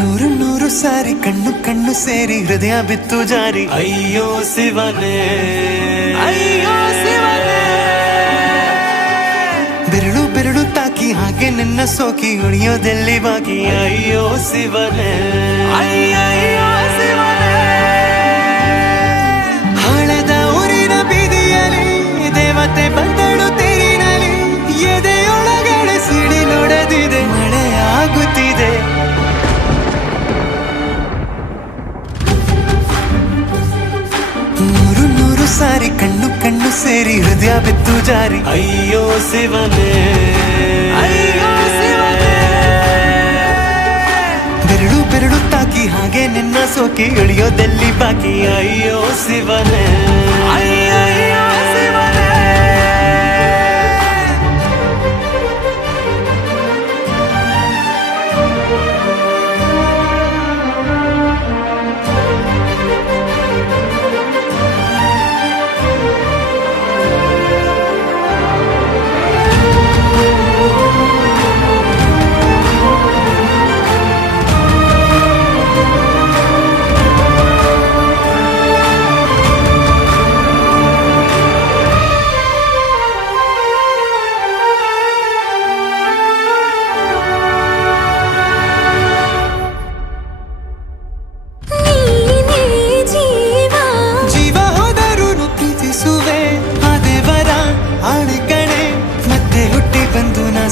ನೂರು ನೂರು ಸಾರಿ ಕಣ್ಣು ಕಣ್ಣು ಸೇರಿ ಹೃದಯ ಬಿತ್ತು ಜಾರಿ. ಅಯ್ಯೋ ಶಿವನೇ, ಅಯ್ಯೋ ಶಿವನೇ, ಬೆರಳು ಬೆರಳು ತಾಕಿ ಹಾಗೆ ನಿನ್ನ ಸೋಕಿ ಉಳಿಯೋದೆಲ್ಲಿ ಬಾಕಿ. ಅಯ್ಯೋ ಶಿವನೇ, ಅಯ್ಯಯ್ಯೋ ಶಿವನೇ, ಹಳೆದ ಊರಿನ ಬೀದಿಯಲ್ಲಿ ದೇವತೆ ಬಂದಳು ತೇರಿನಲ್ಲಿ. ಎದೆಯೊಳಗಡೆ ಸಿಡಿಲೊಡೆದಿದೆ, ಮಳೆಯಾಗುತ್ತಿದೆ. ನೂರು ನೂರು ಸಾರಿ ಕಣ್ಣು ಕಣ್ಣು ಸೇರಿ ಹೃದಯ ಬಿತ್ತು ಜಾರಿ. ಅಯ್ಯೋ ಶಿವನೇ, ಅಯ್ಯೋ ಶಿವನೇ, ಬೆರಳು ಬೆರಳು ತಾಕಿ ಹಾಗೆ ನಿನ್ನ ಸೋಕಿ ಇಳಿಯೋದೆಲ್ಲಿ ಬಾಕಿ. ಅಯ್ಯೋ ಶಿವನೇ, ಅಯ್ಯಯ್ಯೋ ಶಿವನೇ.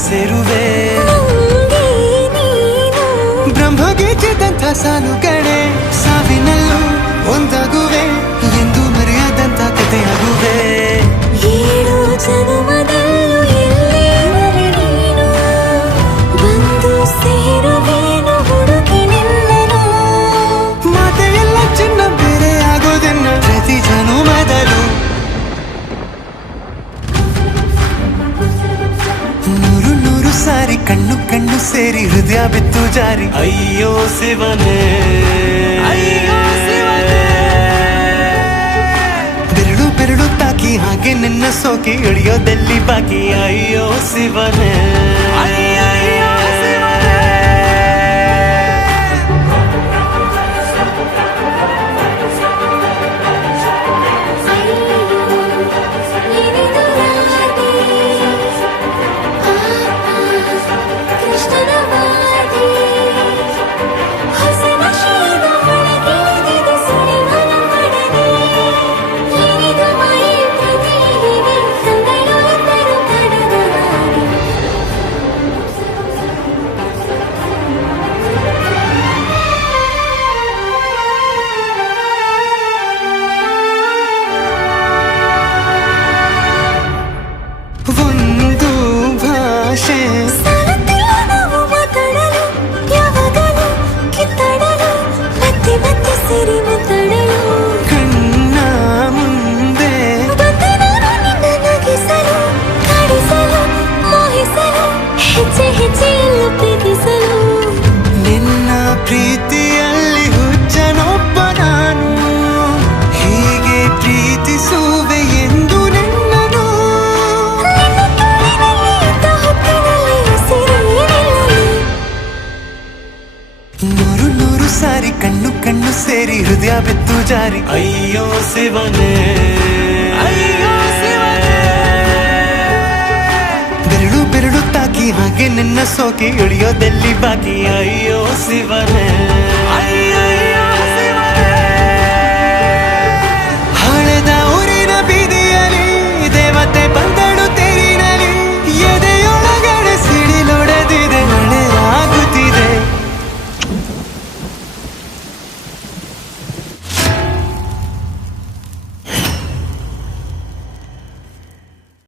ಸೇರುವೆ ಬ್ರಹ್ಮಗೀಚಿದಂಥ ಸಾಲುಗಡೆ, ಸಾವಿನಲ್ಲೂ ಒಂದಾಗುವೆ ಎಂದು ಮರೆಯದಂಥ ಕಥೆಯಾಗುವೆ. ಏಳು ಜನುಮದಲ್ಲೂ ಎಲ್ಲೇ ನೀನು ಬಂದು ಸೇರುವೇನು ಹುಡುಕಿ ನಿಲ್ಲನು. ಮಾತೆಲ್ಲ ಚಿನ್ನ ಬೇರೆ ಆಗೋದನ್ನ ಪ್ರತಿ ಜನುಮದಲ್ಲೂ. ನೂರು ನೂರು ಸಾರಿ ಕಣ್ಣು ಕಣ್ಣು ಸೇರಿ ಹೃದಯ ಬಿತ್ತು ಜಾರಿ. ಅಯ್ಯೋ ಶಿವನೇ, ಅಯ್ಯೋ ಶಿವನೇ, ಬೆರಳು ಬೆರಳು ತಾಕಿ ಹಾಗೆ ನಿನ್ನ ಸೋಕಿ ಇಳಿಯೋದೆಲ್ಲಿ ಬಾಕಿ. ಅಯ್ಯೋ ಶಿವನೇ, ಅಯ್ಯಯ್ಯೋ ಶಿವನೇ. ಒಂದು ಭಾಷೆ ನಾವು ಮಾತಾಡಲು, ಯಾವಾಗಲೂ ಕಿತ್ತಾಡಲು, ಮತ್ತೆ ಮತ್ತೆ ಸೇರಿ ಮಾತಾಡಲು. ಕಣ್ಣ ಮುಂದೆ ಬಂದೆ ನಾನು ನಿನ್ನ ನಗಿಸಲು, ಕಾಡಿಸಲು, ಮೋಹಿಸಲು, ಹೆಜ್ಜೆ ಹೆಜ್ಜೆಯಲ್ಲ ಪ್ರೀತಿಸಲು. ನಿನ್ನ ಪ್ರೀತಿಯಲ್ಲಿ ಹುಚ್ಚನೊಬ್ಬ ನಾನು, ಹೀಗೆ ಪ್ರೀತಿಸುವೆ ಎಂದು ನಿನ್ನನು. ನಿನ್ನ ತೋಳಿನಲ್ಲಿ ಇದ್ದ ಹೊತ್ತಿನಲ್ಲಿ ಉಸಿರೇ ನಿಲ್ಲಲಿ. ನೂರು ನೂರು ಸಾರಿ ಕಣ್ಣು ಕಣ್ಣು ಸೇರಿ ಹೃದಯ ಬಿತ್ತು ಜಾರಿ. ಅಯ್ಯೋ ಶಿವನೇ, ಅಯ್ಯೋ ಶಿವನೇ, ಬೆರಳು ಬೆರಳು ತಾಕಿ ಹಾಗೆ ನಿನ್ನ ಸೋಕಿ ಇಳಿಯೋದೆಲ್ಲಿ ಬಾಕಿ. ಅಯ್ಯೋ ಶಿವನೇ.